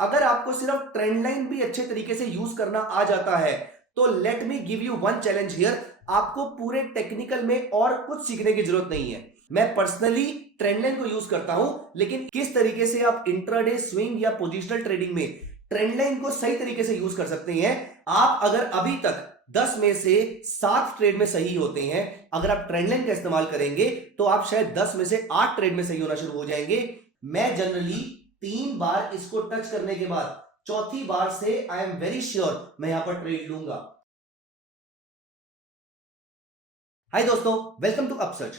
अगर आपको सिर्फ ट्रेंड लाइन भी अच्छे तरीके से यूज करना आ जाता है तो let me give you one challenge here. आपको पूरे टेक्निकल में और कुछ सीखने की जरूरत नहीं है। मैं पर्सनली ट्रेंड लाइन को यूज करता हूं, लेकिन किस तरीके से आप इंट्राडे स्विंग या पोजिशनल ट्रेडिंग में ट्रेंड लाइन को सही तरीके से यूज कर सकते हैं। आप अगर अभी तक 10 में से 7 ट्रेड में सही होते हैं, अगर आप ट्रेंड लाइन का इस्तेमाल करेंगे तो आप शायद 10 में से 8 ट्रेड में सही होना शुरू हो जाएंगे। मैं जनरली 3 बार इसको टच करने के बाद चौथी बार से आई एम वेरी श्योर मैं यहां पर ट्रेड लूंगा। हाय दोस्तों, वेलकम टू अपसर्च।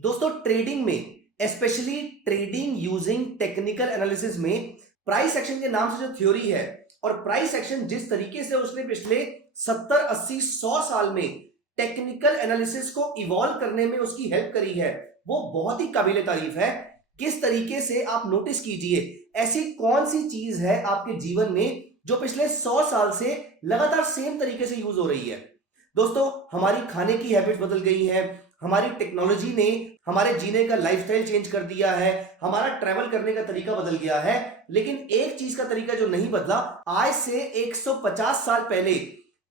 दोस्तों, ट्रेडिंग में specially trading using technical analysis में प्राइस एक्शन के नाम से जो थ्योरी है और प्राइस एक्शन जिस तरीके से उसने पिछले 70 80 100 साल में टेक्निकल एनालिसिस को इवॉल्व करने में उसकी हेल्प करी है, वो बहुत ही काबिले तारीफ है। किस तरीके से आप नोटिस कीजिए, ऐसी कौन सी चीज है आपके जीवन में जो पिछले 100 साल से लगातार सेम तरीके से यूज हो रही है। दोस्तों, हमारी खाने की हैबिट बदल गई है, हमारी टेक्नोलॉजी ने हमारे जीने का लाइफस्टाइल चेंज कर दिया है, हमारा ट्रैवल करने का तरीका बदल गया है, लेकिन एक चीज का तरीका जो नहीं बदला। आज से 150 साल पहले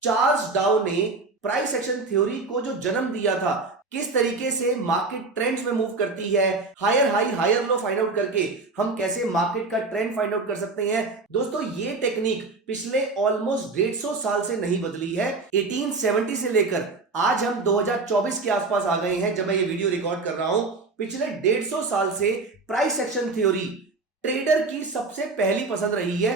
चार्ल्स डाउ ने प्राइस एक्शन थ्योरी को जो जन्म दिया था, किस तरीके से मार्केट ट्रेंड्स में मूव करती है, higher high higher low find out करके हम कैसे मार्केट का ट्रेंड फाइंड आउट कर सकते हैं। दोस्तों, ये टेक्निक पिछले ऑलमोस्ट 150 साल से नहीं बदली है। 1870 से लेकर आज हम 2024 के आसपास आ गए हैं जब मैं ये वीडियो रिकॉर्ड कर रहा हूं। पिछले 150 साल से प्राइस एक्शन थ्योरी ट्रेडर की सबसे पहली पसंद रही है।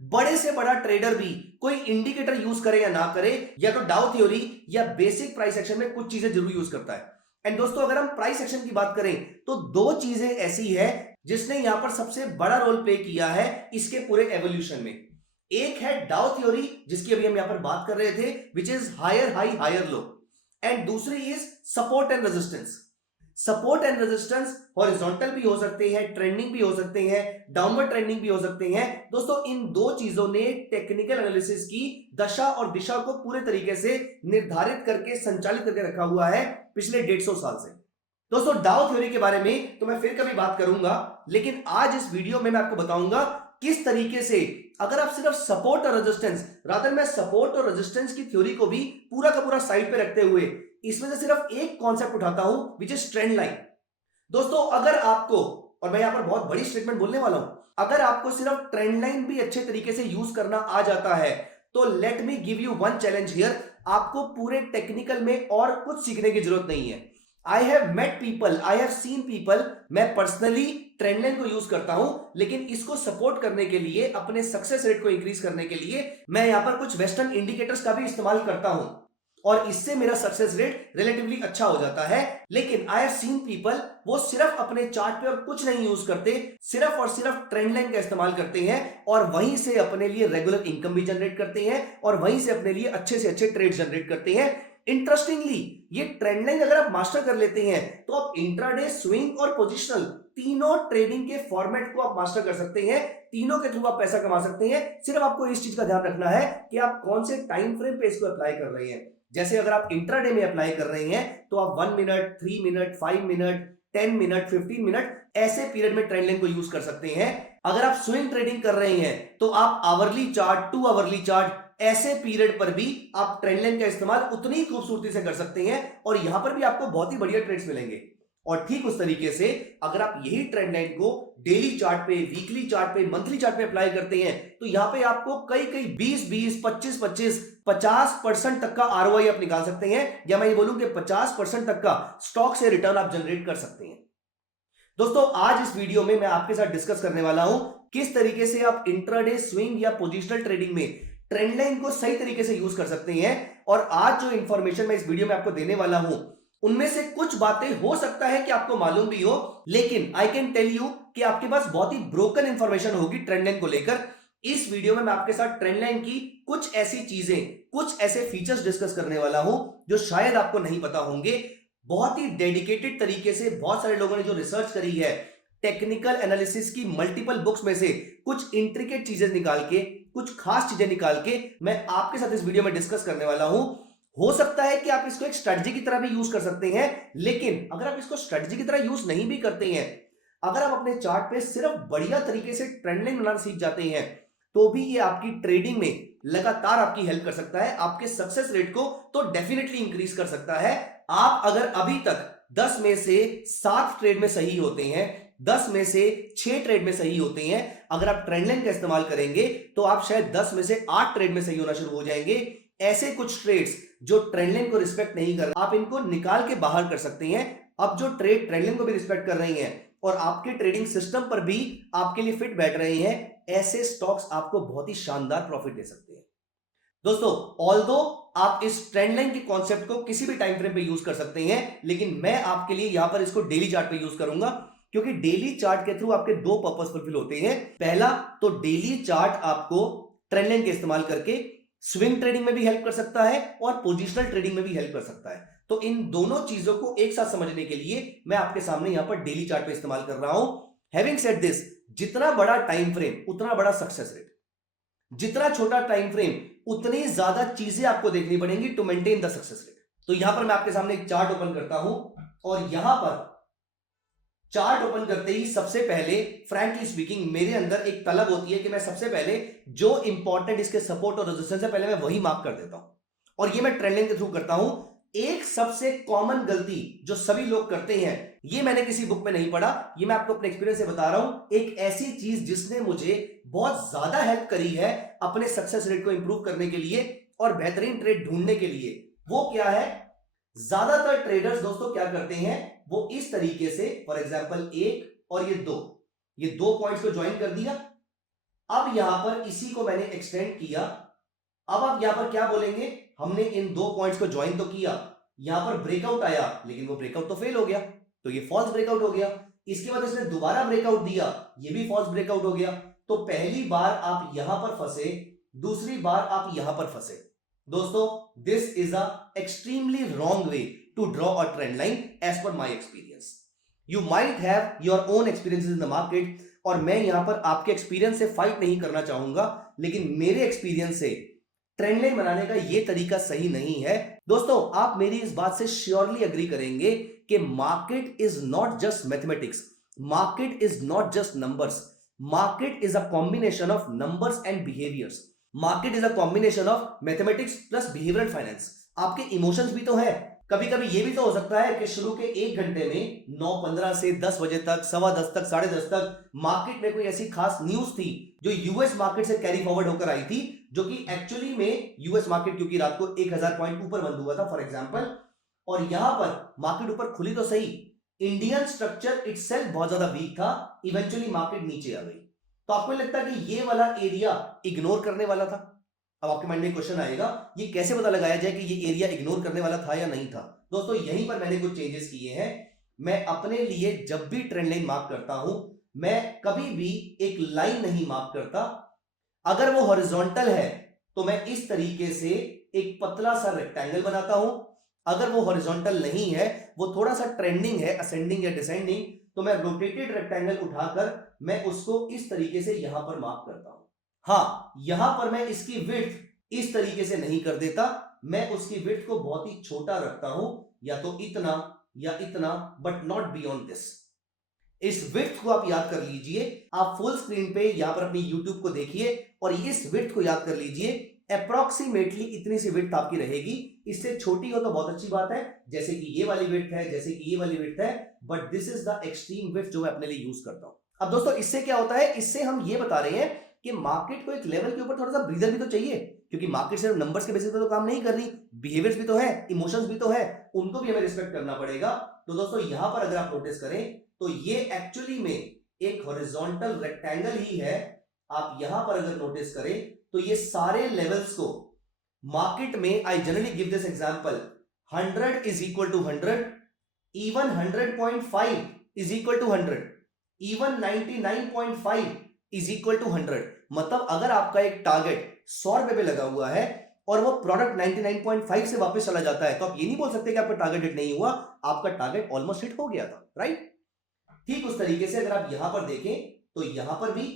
बड़े से बड़ा ट्रेडर भी कोई इंडिकेटर यूज करे या ना करे, या तो डाउ थ्योरी या बेसिक प्राइस एक्शन में कुछ चीजें जरूर यूज करता है। एंड दोस्तों, अगर हम प्राइस एक्शन की बात करें तो दो चीजें ऐसी है जिसने यहां पर सबसे बड़ा रोल प्ले किया है इसके पूरे एवोल्यूशन में। एक है डाउ थ्योरी, जिसकी अभी हम यहां पर बात कर रहे थे, which is higher high higher low, and दूसरी is support and resistance. Support and resistance horizontal भी हो सकते हैं, ट्रेंडिंग भी हो सकते हैं, डाउनवर्ड ट्रेंडिंग भी हो सकते हैं। दोस्तों, इन दो चीजों ने टेक्निकल एनालिसिस की दशा और दिशा को पूरे तरीके से निर्धारित करके संचालित करके रखा हुआ है पिछले 150 साल से। दोस्तों, डाउ थ्योरी के बारे में तो मैं फिर कभी बात करूंगा, लेकिन आज इस वीडियो में मैं आपको बताऊंगा किस तरीके से अगर आप सिर्फ सपोर्ट और रेजिस्टेंस, रादर मैं सपोर्ट और रेजिस्टेंस की थ्योरी को भी पूरा का पूरा साइड पे रखते हुए इसमें से सिर्फ एक कॉन्सेप्ट उठाता हूं, विच इज ट्रेंड लाइन। दोस्तों, अगर आपको, और मैं यहां पर बहुत बड़ी स्टेटमेंट बोलने वाला हूं, अगर आपको सिर्फ ट्रेंड लाइन भी अच्छे तरीके से यूज करना आ जाता है तो let me give you one challenge here. आपको पूरे टेक्निकल में और कुछ सीखने की जरूरत नहीं है। I have met people, I have seen people. मैं पर्सनली ट्रेंड लाइन को यूज करता हूं, लेकिन इसको सपोर्ट करने के लिए, अपने सक्सेस रेट को इंक्रीज करने के लिए मैं यहां पर कुछ वेस्टर्न इंडिकेटर्स का भी इस्तेमाल करता हूं और इससे मेरा सक्सेस रेट रिलेटिवली अच्छा हो जाता है। लेकिन आई हैव सीन पीपल, वो सिर्फ अपने चार्ट पे और कुछ नहीं यूज करते, सिर्फ और सिर्फ ट्रेंड लाइन का इस्तेमाल करते हैं और वहीं से अपने लिए रेगुलर इनकम भी जनरेट करते हैं और वहीं से अपने लिए अच्छे से अच्छे ट्रेड जनरेट करते हैं। इंटरेस्टिंगली, ये ट्रेंड लाइन अगर आप मास्टर कर लेते हैं तो आप इंट्राडे, स्विंग और पोजिशनल तीनों ट्रेडिंग के फॉर्मेट को आप मास्टर कर सकते हैं। तीनों के थ्रू आप पैसा कमा सकते हैं। सिर्फ आपको इस चीज का ध्यान रखना है कि आप कौन से टाइम फ्रेम पे इसको अप्लाई कर रहे हैं। जैसे अगर आप इंट्राडे में अप्लाई कर रहे हैं तो आप 1 minute, 3 minute, 5 minute, 10 minute, 15 minute ऐसे पीरियड में ट्रेंड लाइन को यूज कर सकते हैं। अगर आप स्विंग ट्रेडिंग कर रहे हैं तो आप आवरली चार्ट, 2 आवरली चार्ट, ऐसे पीरियड पर भी आप ट्रेंड लाइन का इस्तेमाल उतनी खूबसूरती से कर सकते हैं और यहां पर भी आपको बहुत ही बढ़िया ट्रेड्स मिलेंगे। और ठीक उस तरीके से अगर आप यही ट्रेंड लाइन को डेली चार्ट पे, वीकली चार्ट पे, मंथली चार्ट पे अप्लाई करते हैं तो यहां पे आपको कई 20, 25, 50% तक का आरओआई आप निकाल सकते हैं, या मैं ये बोलूं कि 50% तक का स्टॉक से रिटर्न आप जनरेट कर सकते हैं। दोस्तों, आज इस वीडियो में मैं आपके साथ डिस्कस करने वाला हूं किस तरीके से आप इंट्राडे, स्विंग या पोजिशनल ट्रेडिंग में ट्रेंड लाइन को सही तरीके से यूज कर सकते हैं। और आज जो इंफॉर्मेशन मैं इस वीडियो में आपको देने वाला हूं, उनमें से कुछ बातें हो सकता है कि आपको मालूम भी हो, लेकिन आई कैन टेल यू कि आपके पास बहुत ही ब्रोकन इंफॉर्मेशन होगी ट्रेंड लाइन को लेकर। इस वीडियो में मैं आपके साथ ट्रेंड लाइन की कुछ ऐसी चीजें, कुछ ऐसे फीचर्स डिस्कस करने वाला हूं जो शायद आपको नहीं पता होंगे। बहुत ही डेडिकेटेड तरीके से बहुत सारे लोगों ने जो रिसर्च करी है, टेक्निकल एनालिसिस की मल्टीपल बुक्स में से कुछ इंट्रिकेट चीजें निकाल के, कुछ खास चीजें निकाल के मैं आपके साथ इस वीडियो में डिस्कस करने वाला हूं। हो सकता है कि आप इसको एक स्ट्रेटजी की तरह भी यूज कर सकते हैं, लेकिन अगर आप इसको स्ट्रेटजी की तरह यूज नहीं भी करते हैं, अगर आप अपने चार्ट पे सिर्फ बढ़िया तरीके से ट्रेंड लाइन बनाना सीख जाते हैं, तो भी ये आपकी ट्रेडिंग में लगातार आपकी हेल्प कर सकता है, आपके सक्सेस रेट को तो डेफिनेटली इंक्रीज कर सकता है। आप अगर अभी तक 10 में से 7 ट्रेड में सही होते हैं, 10 में से 6 ट्रेड में सही होते हैं, अगर आप ट्रेंड लाइन का इस्तेमाल करेंगे तो आप शायद 10 में से 8 ट्रेड में सही होना शुरू हो जाएंगे। ऐसे कुछ ट्रेड्स जो ट्रेंड लाइन को रिस्पेक्ट नहीं कर, आप इनको निकाल के बाहर कर सकते हैं। अब जो ट्रेड ट्रेंड लाइन को भी रिस्पेक्ट कर रही हैं और आपके ट्रेडिंग सिस्टम पर भी आपके लिए फिट बैठ रहे हैं, ऐसे स्टॉक्स आपको बहुत ही शानदार प्रॉफिट दे सकते हैं। दोस्तों, ऑल्दो आप इस ट्रेंड लाइन के कॉन्सेप्ट को किसी भी टाइम फ्रेम पे यूज कर सकते हैं, लेकिन मैं आपके लिए यहां पर इसको डेली चार्ट पे यूज करूंगा, क्योंकि डेली चार्ट के थ्रू आपके दो पर्पस फुलफिल होते हैं। पहला तो डेली चार्ट आपको ट्रेंड लाइन के इस्तेमाल करके स्विंग ट्रेडिंग में भी हेल्प कर सकता है और पोजिशनल ट्रेडिंग में भी हेल्प कर सकता है। तो इन दोनों चीजों को एक साथ समझने के लिए मैं आपके सामने यहां पर डेली चार्ट पे इस्तेमाल कर रहा हूं। हैविंग सेड दिस, जितना बड़ा टाइम फ्रेम उतना बड़ा सक्सेस रेट, जितना छोटा टाइम फ्रेम उतनी ज्यादा चीजें आपको देखनी पड़ेंगी to maintain the success rate. तो यहां पर मैं आपके सामने एक चार्ट ओपन करता हूं और यहां पर चार्ट ओपन करते ही सबसे पहले फ्रैंकली स्पीकिंग मेरे अंदर एक तलब होती है कि मैं सबसे पहले जो इंपॉर्टेंट इसके सपोर्ट और रेजिस्टेंस है पहले मैं वही मार्क कर देता हूं, और ये मैं ट्रेंड लाइन के थ्रू करता हूं। एक सबसे कॉमन गलती जो सभी लोग करते हैं, ये मैंने किसी बुक में नहीं पढ़ा, ये मैं आपको अपने एक्सपीरियंस से बता रहा हूं, एक ऐसी चीज जिसने मुझे बहुत ज्यादा हेल्प करी है अपने सक्सेस रेट को इंप्रूव करने के लिए और बेहतरीन ट्रेड ढूंढने के लिए, वो क्या है? ज्यादातर ट्रेडर्स दोस्तों क्या करते हैं, वो इस तरीके से, फॉर एग्जांपल एक और ये दो पॉइंट्स को ज्वाइन कर दिया। अब यहां पर इसी को मैंने एक्सटेंड किया। अब आप यहां पर क्या बोलेंगे, हमने इन दो पॉइंट्स को ज्वाइन तो किया, यहां पर ब्रेकआउट आया, लेकिन वो ब्रेकआउट तो फेल हो गया, तो ये फॉल्स ब्रेकआउट हो गया। इसके बाद इसने दोबारा ब्रेकआउट दिया, ये भी फॉल्स ब्रेकआउट हो गया। तो पहली बार आप यहां पर फंसे, दूसरी बार आप यहां पर फंसे। दोस्तों, this is a extremely wrong way to draw a trend line as per my experience. You might have your own experiences in the market, और मैं यहां पर आपके एक्सपीरियंस से फाइट नहीं करना चाहूंगा, लेकिन मेरे एक्सपीरियंस से ट्रेंड लाइन बनाने का यह तरीका सही नहीं है। दोस्तों, आप मेरी इस बात से श्योरली एग्री करेंगे कि market is not just mathematics, market is not just numbers, market is a combination of numbers and behaviours, market is a combination of mathematics plus behavioural finance. आपके इमोशंस भी तो है, कभी कभी ये भी तो हो सकता है कि शुरू के 1 घंटे में 9:15 से 10 बजे तक, 10:15 तक, 10:30 तक मार्केट में कोई ऐसी खास न्यूज थी जो यूएस मार्केट से कैरी फॉरवर्ड होकर आई थी, जो कि एक्चुअली में यूएस मार्केट क्योंकि रात को 1000 पॉइंट ऊपर बंद हुआ था फॉर एग्जांपल, और यहां पर मार्केट ऊपर खुली तो सही, इंडियन स्ट्रक्चर इटसेल्फ बहुत ज्यादा वीक था, इवेंचुअली मार्केट नीचे आ गई। तो आपको लगता है कि ये वाला एरिया इग्नोर करने वाला था? अब आपके माइंड में क्वेश्चन आएगा, ये कैसे पता लगाया जाए कि ये एरिया इग्नोर करने वाला था या नहीं था? दोस्तों, यहीं पर मैंने कुछ चेंजेस किए हैं। मैं अपने लिए जब भी ट्रेंड लाइन मार्क करता हूं, मैं कभी भी एक लाइन नहीं मार्क करता। अगर वो हॉरिजॉन्टल है तो मैं इस तरीके से एक पतला सा रेक्टेंगल बनाता हूं, अगर वो हॉरिजॉन्टल नहीं है, वो थोड़ा सा ट्रेंडिंग है, असेंडिंग या डिसेंडिंग, तो मैं रोटेटेड रेक्टेंगल उठाकर मैं उसको इस तरीके से यहां पर मार्क करता हूं। हाँ, यहां पर मैं इसकी विड्थ इस तरीके से नहीं कर देता, मैं उसकी विड्थ को बहुत ही छोटा रखता हूं, या तो इतना या इतना, बट नॉट बियॉन्ड दिस। इस विड्थ को आप याद कर लीजिए, आप फुल स्क्रीन पे यहां पर अपनी YouTube को देखिए और इस विड्थ को याद कर लीजिए। अप्रोक्सीमेटली इतनी सी विड्थ आपकी रहेगी, इससे छोटी हो तो बहुत अच्छी बात है, जैसे कि ये वाली विड्थ है, जैसे कि ये वाली विड्थ है, but this is the extreme width जो मैं अपने लिए यूज करता हूं। अब दोस्तों, इससे क्या होता है, इससे हम ये बता रहे हैं कि मार्केट को एक लेवल के ऊपर थोड़ा सा ब्रीदर भी तो चाहिए, क्योंकि मार्केट सिर्फ नंबर्स के बेसिस पे तो काम नहीं कर रही, बिहेवियर्स भी तो है, इमोशंस भी तो है, उनको भी हमें रिस्पेक्ट करना पड़ेगा। तो दोस्तों, यहां पर अगर आप नोटिस करें तो ये एक्चुअली में एक हॉरिजॉन्टल रेक्टेंगल ही है। आप यहां पर अगर नोटिस करें तो ये सारे लेवल्स को मार्केट में, I generally give this example, 100 is equal to 100, even 100.5 is equal to 100, even 99.5 is equal to 100। मतलब अगर आपका एक टारगेट 100 रुपए पे लगा हुआ है और वो प्रोडक्ट 99.5 से वापस चला जाता है, तो आप ये नहीं बोल सकते कि आपका टारगेट हिट नहीं हुआ, आपका टारगेट ऑलमोस्ट हिट हो गया था, राइट? ठीक उस तरीके से अगर आप यहां पर देखें तो यहां पर भी,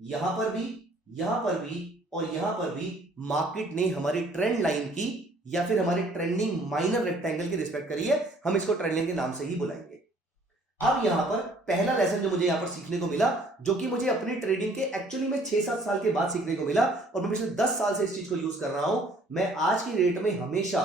यहां पर भी, यहां पर भी और यहां पर भी मार्केट ने हमारी ट्रेंड लाइन की या फिर हमारे ट्रेंडिंग माइनर रेक्टेंगल की रिस्पेक्ट करी है। हम इसको ट्रेंड लाइन के नाम से ही बुलाएंगे। अब यहां पर पहला लेसन जो मुझे यहां पर सीखने को मिला, जो कि मुझे अपनी ट्रेडिंग के एक्चुअली में 6-7 साल के बाद सीखने को मिला, और मैं पिछले 10 साल से इस चीज को यूज कर रहा हूं। मैं आज की डेट में हमेशा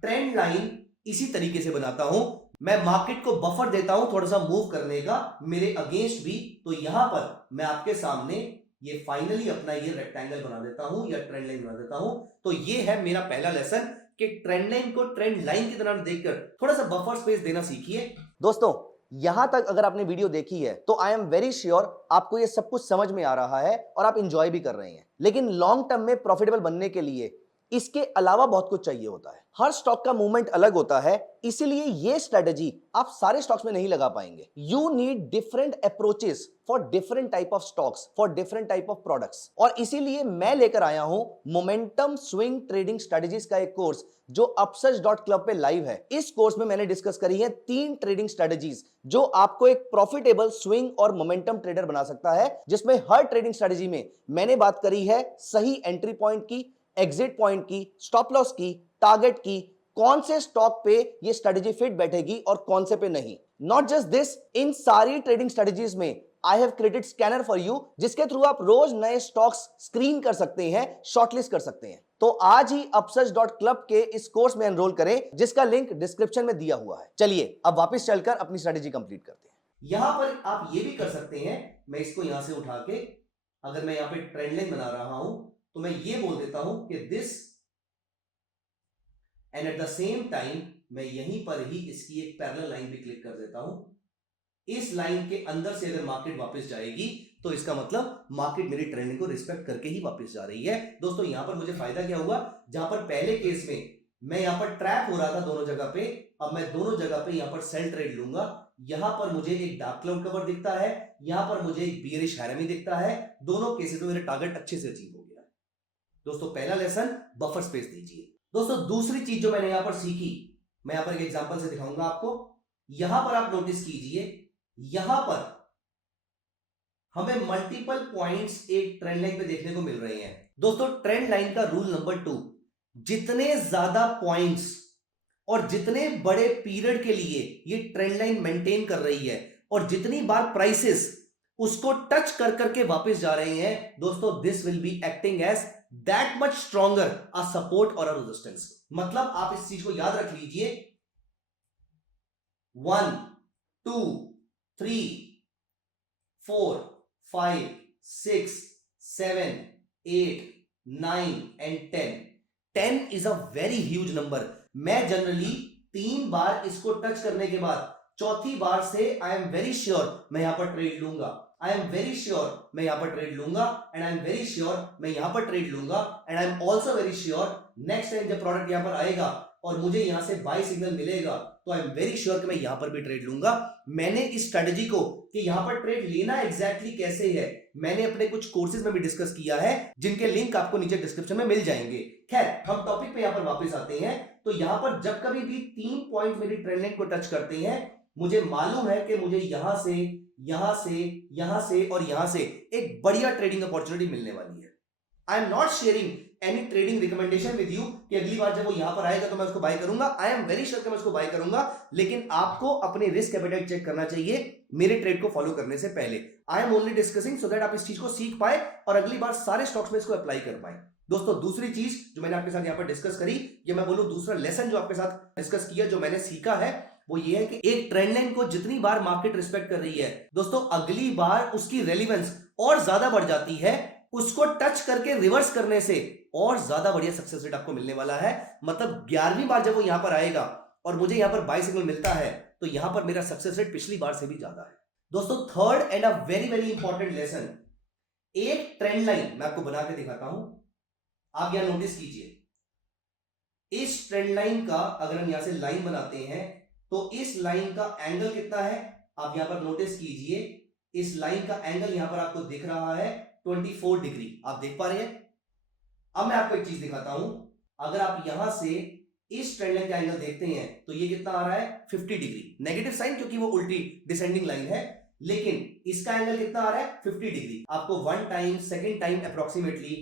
ट्रेंड लाइन इसी तरीके से बनाता हूं। मैं मार्केट को बफर देता हूं थोड़ा सा मूव करने का मेरे अगेंस्ट भी। तो यहां पर मैं आपके सामने ये फाइनली अपना ये रेक्टेंगल बना देता हूं या ट्रेंड लाइन बना देता हूं। तो ये है मेरा पहला लेसन कि ट्रेंड लाइन को ट्रेंड लाइन की तरह देखकर थोड़ा सा बफर स्पेस देना सीखिए। दोस्तों, यहां तक अगर आपने वीडियो देखी है तो आई एम वेरी श्योर आपको ये सब कुछ समझ में आ रहा है और आप इंजॉय भी कर रहे हैं। लेकिन लॉन्ग टर्म में प्रॉफिटेबल बनने के लिए इसके अलावा बहुत कुछ चाहिए होता है। हर स्टॉक का मूवमेंट अलग होता है, इसीलिए ये स्ट्रेटजी आप सारे स्टॉक्स में नहीं लगा पाएंगे। You need different approaches for different type of stocks, for different type of products. और इसीलिए मैं लेकर आया हूं मोमेंटम स्विंग ट्रेडिंग स्ट्रेटजीज का एक कोर्स जो upsurge.club पे लाइव है। इस कोर्स में मैंने डिस्कस करी है 3 ट्रेडिंग स्ट्रेटजीज जो आपको एक प्रॉफिटेबल स्विंग और मोमेंटम ट्रेडर बना सकता है, जिसमें हर ट्रेडिंग स्ट्रेटजी में मैंने बात करी है सही एंट्री पॉइंट की, एग्जिट पॉइंट की, स्टॉप लॉस की, टारगेट की, कौन से स्टॉक पे ये स्ट्रेटजी फिट बैठेगी और कौन से पे नहीं। नॉट जस्ट दिस, इन सारी ट्रेडिंग स्ट्रेटजीज में I have created scanner for you, जिसके थ्रू आप रोज नए स्टॉक्स स्क्रीन कर सकते हैं, शॉर्टलिस्ट कर सकते हैं। तो आज ही upsurge.club के इस कोर्स में एनरोल करें, जिसका लिंक डिस्क्रिप्शन में दिया हुआ है। चलिए अब वापस चलकर अपनी स्ट्रेटजी कंप्लीट करते हैं। यहां पर आप ये भी कर सकते हैं, मैं इसको यहां से उठा के अगर मैं यहां पे ट्रेंड लाइन बना रहा हूं तो मैं ये बोल देता हूं कि this, and at the same time मैं यहीं पर ही इसकी एक पैरेलल लाइन भी क्लिक कर देता हूं। इस लाइन के अंदर से अगर मार्केट वापस जाएगी तो इसका मतलब मार्केट मेरी ट्रेंडिंग को रिस्पेक्ट करके ही वापस जा रही है। दोस्तों, यहां पर मुझे फायदा क्या हुआ, जहां पर पहले केस में मैं यहां पर ट्रैप हो रहा था दोनों जगह पे, अब मैं दोनों जगह पे यहां पर सेल ट्रेड लूंगा। यहां पर मुझे एक डार्क क्लाउड कवर दिखता है, यहां पर मुझे एक बियरिश हैरमी दिखता है। दोनों केसेस में मेरा टारगेट अच्छे से अचीव हो गया। दोस्तों, पहला लेसन बफर स्पेस दीजिए। दोस्तों, दूसरी चीज जो मैंने यहां पर सीखी, मैं यहां पर एक एग्जांपल से दिखाऊंगा आपको। यहां पर आप नोटिस कीजिए, यहां पर हमें मल्टीपल पॉइंट्स एक ट्रेंड लाइन पे देखने को मिल रहे हैं। दोस्तों, ट्रेंड लाइन का रूल नंबर 2, जितने ज्यादा पॉइंट्स और जितने बड़े पीरियड के लिए ये ट्रेंड लाइन मेंटेन कर रही है और जितनी बार प्राइसेस उसको टच कर करके वापस जा रहे हैं, दोस्तों this will be acting as that much stronger a support और अ रेजिस्टेंस। मतलब आप इस चीज को याद रख लीजिए, 1 2 3 4 5 6 7 8 9 and 10 10 is a very huge number। मैं जनरली 3 बार इसको टच करने के बाद चौथी बार से आई एम वेरी श्योर मैं यहां पर ट्रेड लूंगा, आई एम वेरी श्योर मैं यहां पर ट्रेड लूंगा, and I am very sure मैं यहां पर ट्रेड लूंगा, and I am also very sure next time जब प्रोडक्ट यहां पर आएगा और मुझे यहां से बाय सिग्नल मिलेगा तो आई एम वेरी श्योर कि मैं यहां पर भी ट्रेड लूंगा। मैंने इस स्ट्रेटजी को कि यहां पर ट्रेड लेना एग्जैक्टली कैसे है, मैंने अपने कुछ कोर्सेज में भी डिस्कस किया है, जिनके लिंक आपको नीचे डिस्क्रिप्शन में मिल जाएंगे। खैर, हम टॉपिक पे यहां पर वापस आते हैं। तो यहां पर जब कभी भी 3 पॉइंट मेरी ट्रेंड लाइन को टच करते हैं, मुझे मालूम है कि मुझे यहां से यहां से यहां से और यहां से एक बढ़िया ट्रेडिंग अपॉर्चुनिटी मिलने वाली है। I am not sharing any trading recommendation with you कि अगली बार जब वो यहां पर आएगा तो मैं उसको बाय करूंगा। आई एम वेरी श्योर कि मैं उसको बाय करूंगा, लेकिन आपको अपने रिस्क एपेटाइट चेक करना चाहिए मेरे ट्रेड को फॉलो करने से पहले। I am only discussing so that आप इस चीज को सीख पाए और अगली बार सारे स्टॉक्स में इसको अप्लाई कर पाए। दोस्तों, दूसरी चीज जो मैंने आपके साथ यहां पर डिस्कस करी, ये मैं बोलूं दूसरा लेसन जो आपके साथ डिस्कस किया, जो मैंने सीखा है, वो ये है कि एक ट्रेंड लाइन को जितनी बार मार्केट रिस्पेक्ट कर रही है, दोस्तों अगली बार उसकी रेलेवेंस और ज्यादा बढ़ जाती है। उसको टच करके रिवर्स करने से और ज्यादा बढ़िया सक्सेस रेट आपको मिलने वाला है। मतलब 11वीं बार जब वो यहां पर आएगा और मुझे यहां पर बाय सिग्नल मिलता है तो यहां पर मेरा सक्सेस रेट पिछली बार से भी ज्यादा है। दोस्तों, third and a very very important lesson, एक ट्रेंड लाइन मैं आपको बना के दिखाता हूं, आप यहां नोटिस कीजिए। इस ट्रेंड लाइन का अगर हम यहां से लाइन बनाते हैं तो इस लाइन का एंगल कितना है, आप यहां पर नोटिस कीजिए। इस लाइन का एंगल यहां पर आपको दिख रहा है 24 डिग्री, आप देख पा रहे हैं। अब मैं आपको एक चीज दिखाता हूं, अगर आप यहां से इस ट्रेंड लाइन का एंगल देखते हैं तो ये कितना आ रहा है 50 डिग्री, नेगेटिव साइन क्योंकि वो उल्टी डिसेंडिंग लाइन है, लेकिन इसका एंगल कितना आ रहा है 50 डिग्री। आपको 1 time, second time approximately,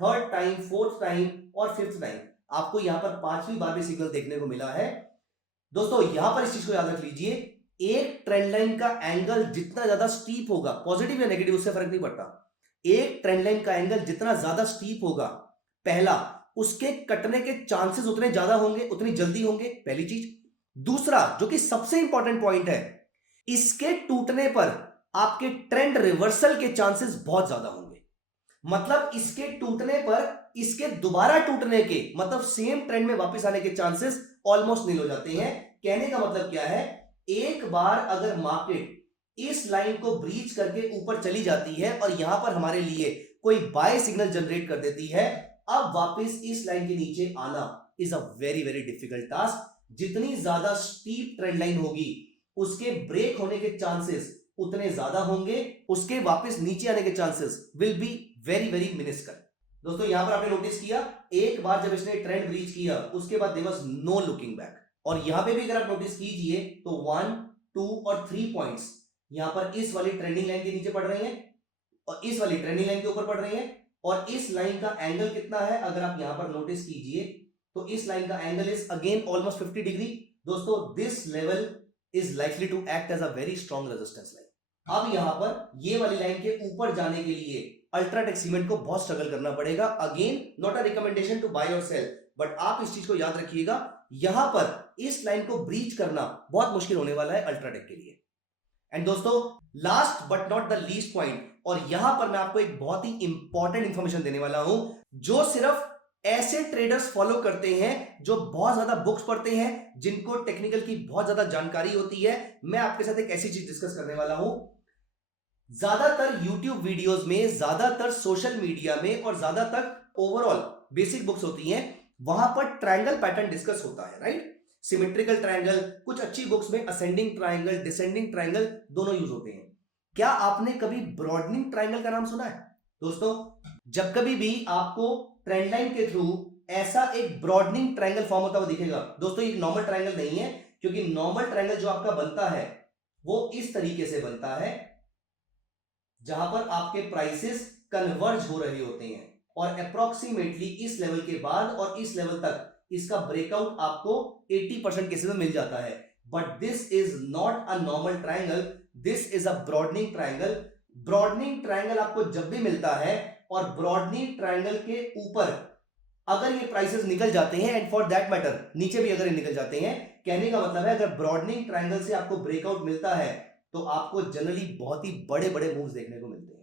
third time, fourth time और फिफ्थ टाइम आपको यहां पर 5वीं बार भी सिग्नल देखने को मिला है। दोस्तों, यहां पर इस चीज को याद रख लीजिए, एक ट्रेंड लाइन का एंगल जितना ज्यादा स्टीप होगा, पॉजिटिव या नेगेटिव उससे फर्क नहीं पड़ता, एक ट्रेंड लाइन का एंगल जितना ज्यादा स्टीप होगा, पहला, उसके कटने के चांसेस उतने ज्यादा होंगे, उतनी जल्दी होंगे, पहली चीज। दूसरा, जो कि सबसे इंपॉर्टेंट पॉइंट है, इसके टूटने पर आपके ट्रेंड रिवर्सल के चांसेस बहुत ज्यादा होंगे। मतलब इसके टूटने पर इसके दोबारा टूटने के, मतलब सेम ट्रेंड में वापस आने के चांसेस ऑलमोस्ट नील हो जाते हैं। कहने का मतलब क्या है, एक बार अगर मार्केट इस लाइन को ब्रीच करके ऊपर चली जाती है और यहां पर हमारे लिए कोई बाय सिग्नल जनरेट कर देती है, अब वापस इस लाइन के नीचे आना is a very very difficult task. जितनी ज्यादा स्टीप ट्रेंड लाइन होगी, उसके ब्रेक होने के चांसेस उतने ज्यादा होंगे, उसके वापस नीचे आने के chances will be very very minuscule. दोस्तों यहां पर आपने नोटिस किया, एक बार जब इसने ट्रेंड ब्रीच किया उसके बाद there was no looking back. और यहां पे भी अगर आप नोटिस कीजिए तो 1, 2 और 3 पॉइंट्स यहां पर इस वाली ट्रेंडिंग लाइन के नीचे पड़ रही हैं और इस वाली ट्रेंडिंग लाइन के ऊपर पड़ रही हैं। और इस लाइन का एंगल कितना है, अगर आप यहां पर नोटिस कीजिए तो इस लाइन का angle is again almost 50 degree. दोस्तों this level is likely to act as a very strong resistance line. अब यहां पर ये वाली लाइन के ऊपर जाने के लिए अल्ट्राटेक सीमेंट को बहुत स्ट्रगल करना पड़ेगा। Again not a recommendation to buy और सेल, बट आप इस चीज को याद रखिएगा, यहां पर इस लाइन को ब्रीच करना बहुत मुश्किल होने वाला है अल्ट्राटेक के लिए। एंड दोस्तों last but not the least point, और यहां पर मैं आपको एक बहुत ही इंपॉर्टेंट इंफॉर्मेशन देने वाला हूं, जो सिर्फ ऐसे ट्रेडर्स फॉलो करते हैं जो बहुत ज्यादा बुक्स पढ़ते हैं, जिनको टेक्निकल की बहुत ज्यादा जानकारी होती है। मैं आपके साथ एक ऐसी चीज डिस्कस करने वाला हूं, ज्यादातर YouTube वीडियोस में, ज्यादातर सोशल मीडिया में और ज्यादातर ओवरऑल बेसिक बुक्स होती हैं, वहां पर ट्रायंगल पैटर्न डिस्कस होता है, राइट? सिमेट्रिकल ट्रायंगल, कुछ अच्छी बुक्स में असेंडिंग ट्रायंगल, डिसेंडिंग ट्रायंगल दोनों यूज होते हैं। क्या आपने कभी ब्रॉडनिंग ट्रायंगल का नाम सुना है? दोस्तों जब कभी भी आपको ट्रेंड लाइन के थ्रू ऐसा एक ब्रॉडनिंग ट्रायंगल फॉर्म होता हुआ दिखेगा, दोस्तों एक नॉर्मल ट्रायंगल नहीं है, क्योंकि नॉर्मल ट्रायंगल जो आपका बनता है वो इस तरीके से बनता है, जहां पर आपके प्राइसेस कन्वर्ज हो रहे होते हैं और अप्रोक्सीमेटली इस लेवल के बाद और इस लेवल तक इसका ब्रेकआउट आपको 80% केसेस में मिल जाता है। But this is not a normal triangle, this is a broadening triangle. Broadening triangle आपको जब भी मिलता है और ब्रॉडनिंग ट्रायंगल के ऊपर अगर ये प्राइसेस निकल जाते हैं, एंड फॉर दैट मैटर नीचे भी अगर ये निकल जाते हैं, कहने का मतलब है अगर ब्रॉडनिंग ट्रायंगल से आपको ब्रेकआउट मिलता है तो आपको जनरली बहुत ही बड़े बड़े मूव्स देखने को मिलते हैं।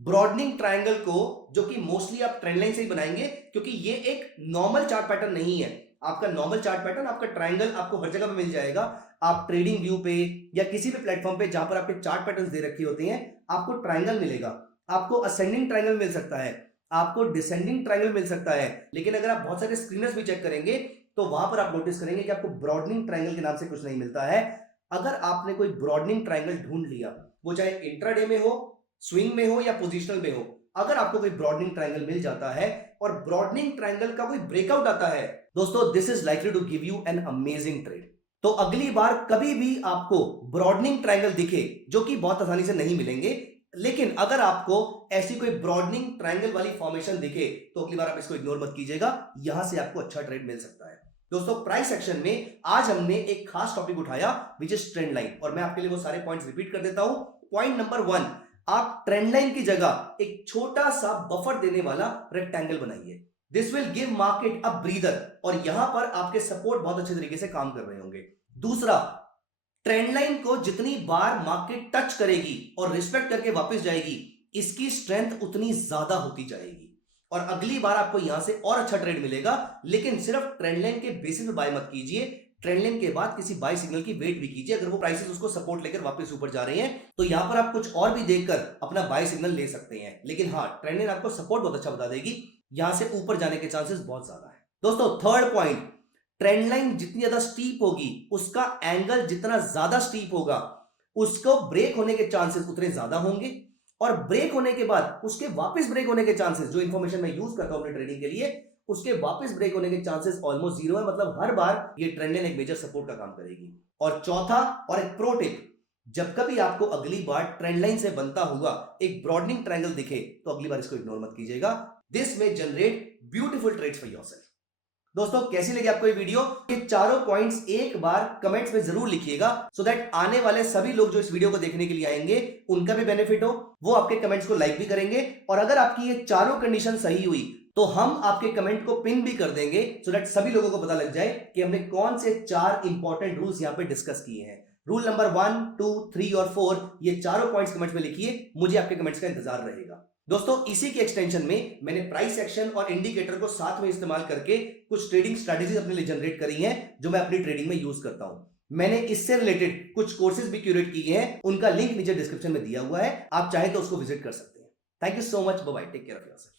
ब्रॉडनिंग ट्रायंगल को, जो कि मोस्टली आप ट्रेंड लाइन से ही बनाएंगे, क्योंकि ये एक नॉर्मल चार्ट पैटर्न नहीं है। आपका नॉर्मल चार्ट पैटर्न, आपका ट्रायंगल आपको हर जगह पे मिल जाएगा। आप ट्रेडिंग व्यू पे या किसी भी प्लेटफॉर्म पे जहां पर आपके चार्ट पैटर्न्स दे रखे होते हैं, आपको ट्रायंगल मिलेगा। आपको असेंडिंग ट्रायंगल मिल सकता है, आपको डिसेंडिंग ट्रायंगल मिल सकता है। लेकिन अगर आप बहुत सारे स्क्रीनर्स भी चेक करेंगे तो वहां पर आप नोटिस करेंगे कि आपको ब्रॉडनिंग ट्रायंगल के नाम से कुछ नहीं मिलता है। अगर आपने कोई ब्रॉडनिंग ट्रायंगल ढूंढ लिया, वो चाहे इंट्राडे में हो, स्विंग में हो या पोजिशनल में हो, अगर आपको कोई ब्रॉडनिंग ट्रायंगल मिल जाता है और ब्रॉडनिंग ट्रायंगल का कोई ब्रेकआउट आता है, दोस्तों this is likely to give you an amazing trade. तो अगली बार कभी भी आपको ब्रॉडनिंग ट्रायंगल दिखे, जो कि बहुत आसानी से नहीं मिलेंगे, लेकिन अगर आपको ऐसी कोई ब्रॉडनिंग ट्रायंगल वाली फॉर्मेशन दिखे तो अगली बार आप इसको इग्नोर मत कीजिएगा, यहां से आपको अच्छा ट्रेड मिल सकता है। दोस्तों प्राइस सेक्शन में आज हमने एक खास टॉपिक उठाया विच इज ट्रेंड लाइन, और मैं आपके लिए वो सारे पॉइंट्स रिपीट कर देता हूं। पॉइंट नंबर 1, आप ट्रेंड लाइन की जगह एक छोटा सा बफर देने वाला रेक्टेंगल बनाइए। This will give market a breather, और यहां पर आपके सपोर्ट बहुत अच्छे तरीके से काम कर रहे होंगे। दूसरा, ट्रेंड लाइन को जितनी बार मार्केट टच करेगी और रिस्पेक्ट करके वापस जाएगी, इसकी स्ट्रेंथ उतनी ज्यादा होती जाएगी और अगली बार आपको यहां से और अच्छा ट्रेड मिलेगा। लेकिन सिर्फ ट्रेंड लाइन के बेसिस पे बाय मत कीजिए, ट्रेंड लाइन के बाद किसी बाय सिग्नल की वेट भी कीजिए। अगर वो प्राइसेस उसको सपोर्ट लेकर वापस ऊपर जा रहे हैं तो यहां पर आप कुछ और भी देखकर अपना बाय सिग्नल ले सकते हैं। लेकिन हाँ, ट्रेंड लाइन आपको सपोर्ट बहुत अच्छा बता देगी, यहां से ऊपर जाने के चांसेस बहुत ज्यादा है। दोस्तों थर्ड पॉइंट, ट्रेंड लाइन जितनी ज्यादा स्टीप होगी, उसका एंगल जितना ज्यादा स्टीप होगा, उसको ब्रेक होने के चांसेस उतने ज्यादा होंगे, और ब्रेक होने के बाद उसके वापस ब्रेक होने के चांसेस, जो इंफॉर्मेशन मैं यूज करता हूं अपने ट्रेडिंग के लिए, उसके वापस ब्रेक होने के चांसेस ऑलमोस्ट जीरो है। मतलब हर बार ये ट्रेंड लाइन एक मेजर सपोर्ट का काम करेगी। और चौथा और एक प्रो टिप, जब कभी आपको अगली बार ट्रेंड लाइन से बनता हुआ एक ब्रॉडनिंग ट्रायंगल दिखे तो अगली बार इसको इग्नोर मत कीजिएगा। This may generate beautiful trades for yourself. दोस्तों कैसी लगी आपको ये वीडियो? ये चारों पॉइंट्स एक बार कमेंट्स में जरूर लिखिएगा सो दैट आने वाले सभी लोग जो इस वीडियो को देखने के लिए आएंगे उनका भी बेनिफिट हो, वो आपके कमेंट्स को लाइक भी करेंगे। और अगर आपकी ये चारों कंडीशन सही हुई तो हम आपके कमेंट को पिन भी कर देंगे सो दैट सभी लोगों को पता लग जाए कि हमने कौन से 4 इंपॉर्टेंट रूल्स यहां पे डिस्कस किए हैं। रूल नंबर 1, 2, 3 और 4 ये चारों पॉइंट्स कमेंट्स में लिखिए, मुझे आपके कमेंट्स का इंतजार रहेगा। दोस्तों इसी के एक्सटेंशन में मैंने प्राइस एक्शन और इंडिकेटर को साथ में इस्तेमाल करके कुछ ट्रेडिंग स्ट्रेटजीज अपने लिए जनरेट करी हैं जो मैं अपनी ट्रेडिंग में यूज करता हूं। मैंने इससे रिलेटेड कुछ कोर्सेज भी क्यूरेट किए हैं, उनका लिंक नीचे डिस्क्रिप्शन में दिया हुआ है, आप चाहे तो उसको विजिट कर सकते हैं। Thank you so much, bye bye, take care of yourself.